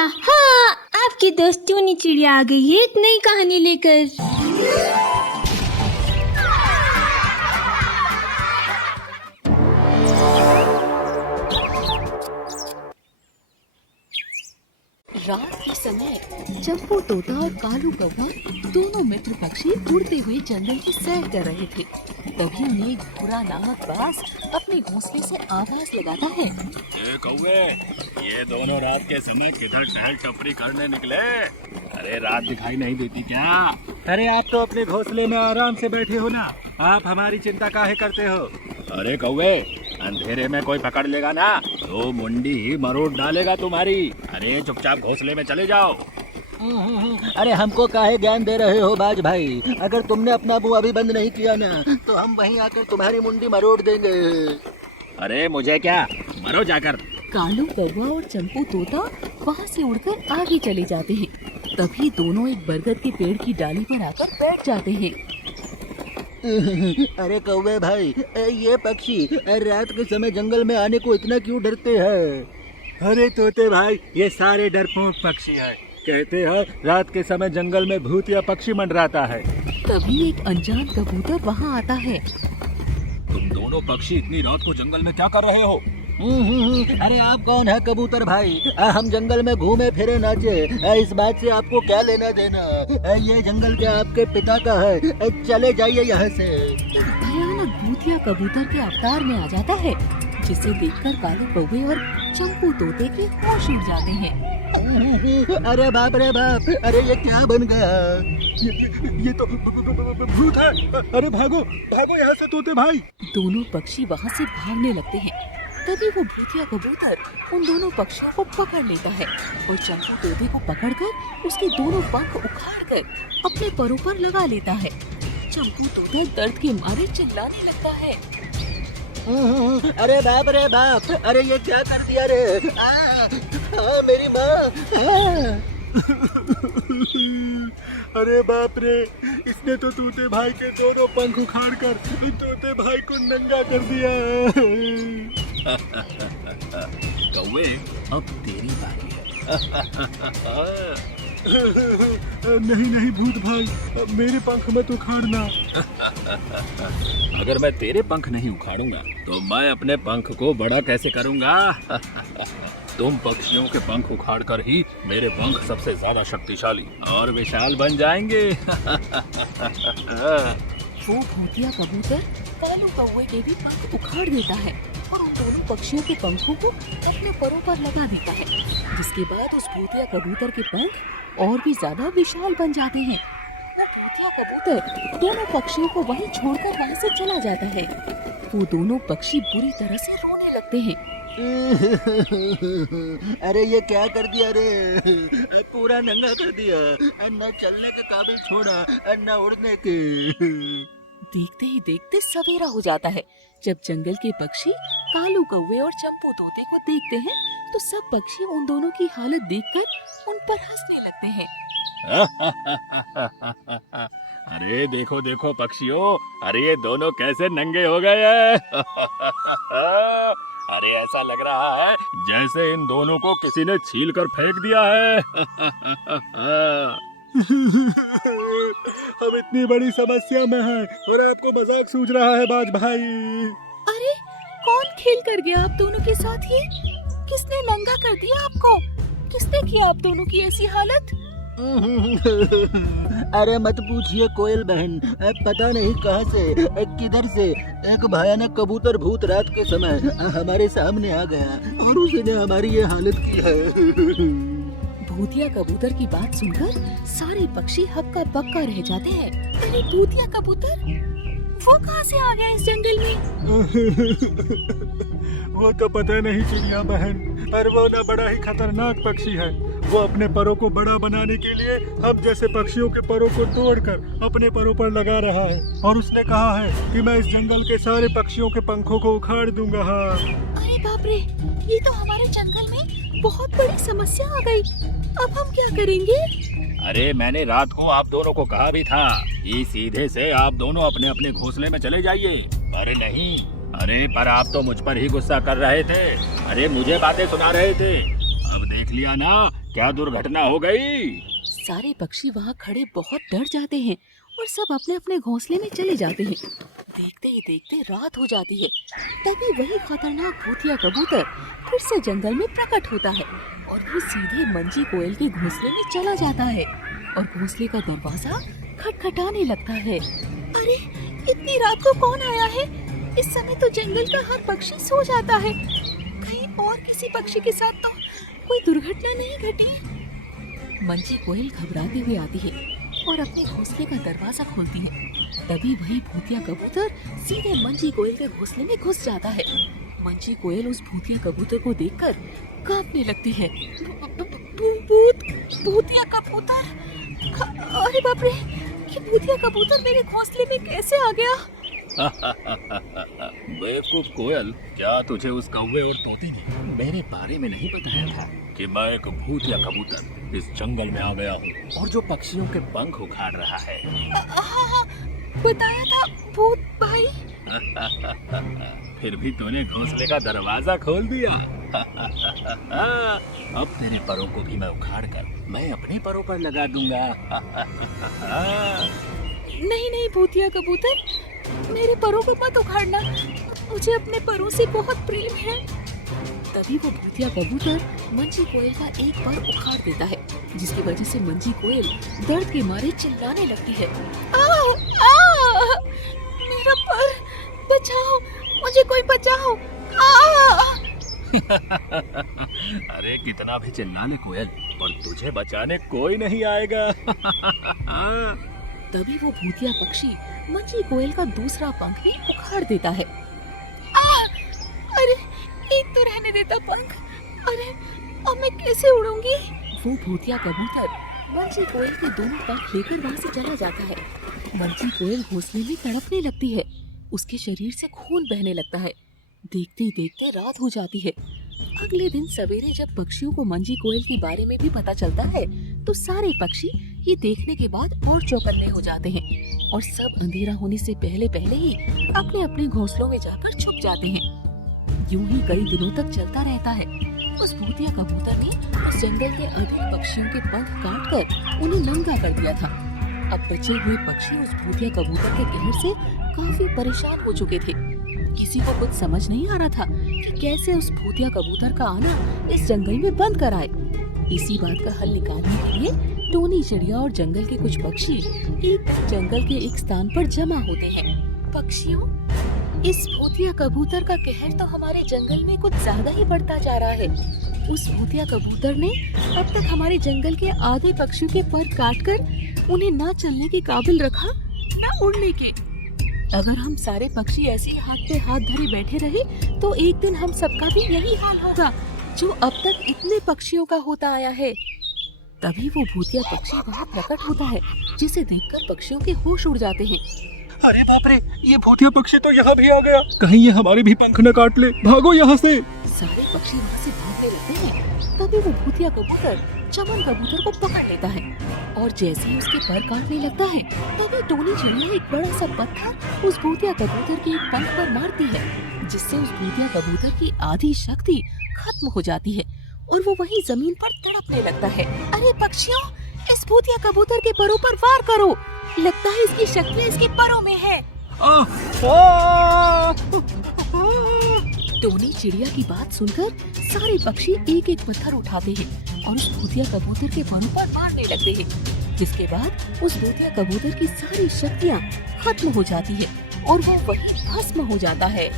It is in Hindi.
चिड़िया। हाँ, आपकी दोस्त टूनी चिड़िया आ गई है एक नई कहानी लेकर। रात के समय चंपू तोता और कालू कौवा दोनों मित्र पक्षी उड़ते हुए जंगल की सैर कर रहे थे। तभी उन्हें एक बुरा नामक बाज अपने घोंसले से आवाज लगाता है। ए कौवे, ये दोनों रात के समय किधर टहल टपरी करने निकले? अरे रात दिखाई नहीं देती क्या? अरे आप तो अपने घोंसले में आराम से बैठे हो ना, आप हमारी चिंता काहे करते हो? अरे कौवे, अंधेरे में कोई पकड़ लेगा ना तो मुंडी ही मरोड़ डालेगा तुम्हारी। अरे चुपचाप घोंसले में चले जाओ। अरे हमको काहे ज्ञान दे रहे हो बाज भाई? अगर तुमने अपना मुंह अभी बंद नहीं किया ना तो हम वहीं आकर तुम्हारी मुंडी मरोड़ देंगे। अरे मुझे क्या, मरो जाकर। कालू कौवा और चंपू तोता वहाँ से उड़कर आगे चले जाते हैं। तभी दोनों एक बरगद के पेड़ की डाली पर आकर बैठ जाते हैं। अरे कौवे भाई, ये पक्षी रात के समय जंगल में आने को इतना क्यों डरते हैं? अरे तोते भाई, ये सारे डरपोक पक्षी हैं। कहते हैं रात के समय जंगल में भूत या पक्षी मंडराता है। तभी एक अनजान कबूतर वहाँ आता है। तुम दोनों पक्षी इतनी रात को जंगल में क्या कर रहे हो? अरे आप कौन है कबूतर भाई? हम जंगल में घूमे फिरे नाचे, इस बात से आपको क्या लेना देना? ये जंगल के आपके पिता का है, चले जाइए यहाँ से। भयानक भूत या कबूतर के अवतार में आ जाता है, जिसे देखकर कालू कौवे और चंपू तोते के होश उड़ जाते हैं। अरे बाप रे बाप, अरे ये क्या बन गया? ये तो भूत है। अरे भागो भागो यहाँ से तोते भाई। दोनों पक्षी वहाँ से भागने लगते हैं। तभी वो भूतिया कबूतर उन दोनों पक्षियों को पकड़ लेता है और चंपू तोते को पकड़कर उसके दोनों पंख उखाड़कर अपने परों पर लगा लेता है। चंपू तोता दर्द के मारे चिल्लाने लगता है। अरे बाप रे बाप, अरे ये क्या कर दिया रे? मेरी माँ! अरे बाप रे, इसने तो तोते भाई के दोनों पंख उखाड़ कर तोते भाई को नंगा कर दिया। कौवे, अब तेरी बारी है। नहीं नहीं भूत भाई, मेरे पंख मत उखाड़ना। अगर मैं तेरे पंख नहीं उखाड़ूंगा तो मैं अपने पंख को बड़ा कैसे करूंगा? तुम पक्षियों के पंख उखाड़कर ही मेरे पंख सबसे ज्यादा शक्तिशाली और विशाल बन जाएंगे। वो भूतिया कबूतर कालू कौवे के भी पंख उखाड़ देता है और उन दोनों पक्षियों के पंखों को अपने परों पर लगा देता है, जिसके बाद उस भूतिया कबूतर के पंख और भी ज्यादा विशाल बन जाते हैं। वो भूतिया कबूतर दोनों पक्षियों को वहीं छोड़कर वहाँ से चला जाता है। वो दोनों पक्षी बुरी तरह से रोने लगते हैं। अरे ये क्या कर दिया रे? पूरा नंगा कर दिया, न चलने के काबिल छोड़ा, न उड़ने के। देखते ही देखते सवेरा हो जाता है। जब जंगल के पक्षी कालू कौवे और चंपू तोते को देखते हैं तो सब पक्षी उन दोनों की हालत देखकर उन पर हंसने लगते हैं। अरे देखो देखो पक्षियों, अरे ये दोनों कैसे नंगे हो गए हैं। अरे ऐसा लग रहा है जैसे इन दोनों को किसी ने छील कर फेंक दिया है। हम इतनी बड़ी समस्या में हैं और आपको मजाक सूझ रहा है बाज भाई। अरे कौन खेल कर गया आप दोनों के साथ? ये किसने नंगा कर दिया आपको? किसने किया आप दोनों की ऐसी हालत? अरे मत पूछिए कोयल बहन, पता नहीं कहां से, किधर से एक भयानक कबूतर भूत रात के समय हमारे सामने आ गया और उसने हमारी ये हालत की है। भूतिया कबूतर की बात सुनकर सारे पक्षी हक्का बक्का रह जाते हैं। अरे भूतिया कबूतर, वो कहाँ से आ गया इस जंगल में? वो तो पता नहीं चिड़िया बहन, पर वो ना बड़ा ही खतरनाक पक्षी है। वो अपने परों को बड़ा बनाने के लिए हम जैसे पक्षियों के परों को तोड़कर अपने परों पर लगा रहा है और उसने कहा है कि मैं इस जंगल के सारे पक्षियों के पंखों को उखाड़ दूंगा। हाँ। अरे बाप रे, ये तो हमारे जंगल में बहुत बड़ी समस्या आ गई। अब हम क्या करेंगे? अरे मैंने रात को आप दोनों को कहा भी था कि सीधे से आप दोनों अपने अपने घोंसले में चले जाइए, पर नहीं। अरे पर आप तो मुझ पर ही गुस्सा कर रहे थे। अरे मुझे बातें सुना रहे थे। अब देख लिया ना क्या दुर्घटना हो गई। सारे पक्षी वहाँ खड़े बहुत डर जाते हैं और सब अपने अपने घोंसले में चले जाते हैं। देखते ही देखते रात हो जाती है। तभी वही खतरनाक भूतिया कबूतर फिर से जंगल में प्रकट होता है और वो सीधे मंजी कोयल के घोंसले में चला जाता है और घोंसले का दरवाजा खटखटाने लगता है। अरे इतनी रात को कौन आया है? इस समय तो जंगल का हर पक्षी सो जाता है। कहीं और किसी पक्षी के साथ तो कोई दुर्घटना नहीं घटी। मंजी कोयल घबराते हुए आती है और अपने घोंसले का दरवाजा खोलती है। तभी वही भूतिया कबूतर सीधे मंजी कोयल के घोंसले में घुस जाता है। मंजी कोयल उस भूतिया कबूतर को देखकर कांपने लगती है। भूतिया कबूतर! अरे बाप रे, ये भूतिया कबूतर मेरे घोंसले में कैसे आ गया? बेवकूफ कोयल, क्या तुझे उस कौवे और तोते ने मेरे बारे में नहीं बताया था कि मैं एक भूतिया कबूतर इस जंगल में आ गया हूँ और जो पक्षियों के पंख उखाड़ रहा है? हाँ, बताया था भूत भाई। फिर भी तूने घोंसले का दरवाजा खोल दिया। अब तेरे परों को भी मैं उखाड़ कर मैं अपने परों पर लगा दूंगा। नहीं नहीं भूतिया कबूतर, मेरे परों को मत उखाड़ना, मुझे अपने परों से बहुत प्रेम है। तभी वो भूतिया कबूतर मंजी कोयल का एक पर उखाड़ देता है, जिसकी वजह से मंजी कोयल दर्द के मारे चिल्लाने लगती है। मेरा पर, बचाओ, मुझे कोई बचाओ। अरे कितना भी चिल्ला ले कोयल, पर तुझे बचाने कोई नहीं आएगा। तभी वो भूतिया पक्षी मंजी कोयल का दूसरा पंख भी उखाड़ देता है। अरे एक तो रहने देता पंख, अरे अब मैं कैसे उड़ूंगी? वो भूतिया कबूतर मंजी कोयल के दोनों पंख लेकर वहाँ से चला जाता है। मंजी कोयल घोंसले में तड़पने लगती है, उसके शरीर से खून बहने लगता है। देखते ही देखते रात हो जाती है। अगले दिन सवेरे जब पक्षियों को मंजी कोयल के बारे में भी पता चलता है तो सारे पक्षी ये देखने के बाद और चौकन्ने हो जाते हैं और सब अंधेरा होने से पहले पहले ही अपने अपने घोंसलों में जाकर छुप जाते हैं। यूं ही कई दिनों तक चलता रहता है। उस भूतिया कबूतर ने उस जंगल के अधिक पक्षियों के पंख काटकर उन्हें नंगा कर दिया था। अब बचे हुए पक्षी उस भूतिया कबूतर के कहर से काफी परेशान हो चुके थे। किसी को कुछ समझ नहीं आ रहा था कि कैसे उस भूतिया कबूतर का आना इस जंगल में बंद कराए। इसी बात का हल निकालने के लिए टोनी चिड़िया और जंगल के कुछ पक्षी एक जंगल के एक स्थान पर जमा होते हैं। पक्षियों, इस भूतिया कबूतर का कहर तो हमारे जंगल में कुछ ज्यादा ही बढ़ता जा रहा है। उस भूतिया कबूतर ने अब तक हमारे जंगल के आधे पक्षियों के पर काटकर उन्हें ना चलने के काबिल रखा, ना उड़ने के। अगर हम सारे पक्षी ऐसे ही हाथ पे हाथ धरे बैठे रहे तो एक दिन हम सबका भी यही हाल होगा जो अब तक इतने पक्षियों का होता आया है। तभी वो भूतिया पक्षी वहाँ प्रकट होता है, जिसे देखकर पक्षियों के होश उड़ जाते हैं। अरे बाप रे, ये भूतिया पक्षी तो यहाँ भी आ गया। कहीं ये हमारे भी पंख न काट ले, भागो यहाँ से। सारे पक्षी वहाँ से भागने लगते हैं। तभी वो भूतिया कबूतर चमन कबूतर को पकड़ लेता है और जैसे ही उसके पर काटने लगता है तभी टोनी चिड़िया एक बड़ा सा पत्थर उस भूतिया कबूतर के एक पंख पर मारती है, जिससे उस भूतिया कबूतर की आधी शक्ति खत्म हो जाती है और वो वहीं जमीन पर तड़पने लगता है। अरे पक्षियों, इस भूतिया कबूतर के परों पर वार करो, लगता है इसकी शक्ति इसके परों में है। टोनी चिड़िया की बात सुनकर सारे पक्षी एक एक पत्थर उठाते हैं और उस भूतिया कबूतर के परों पर मारने लगते हैं, जिसके बाद उस भूतिया कबूतर की सारी शक्तियाँ खत्म हो जाती है और वो वहीं भस्म हो जाता है।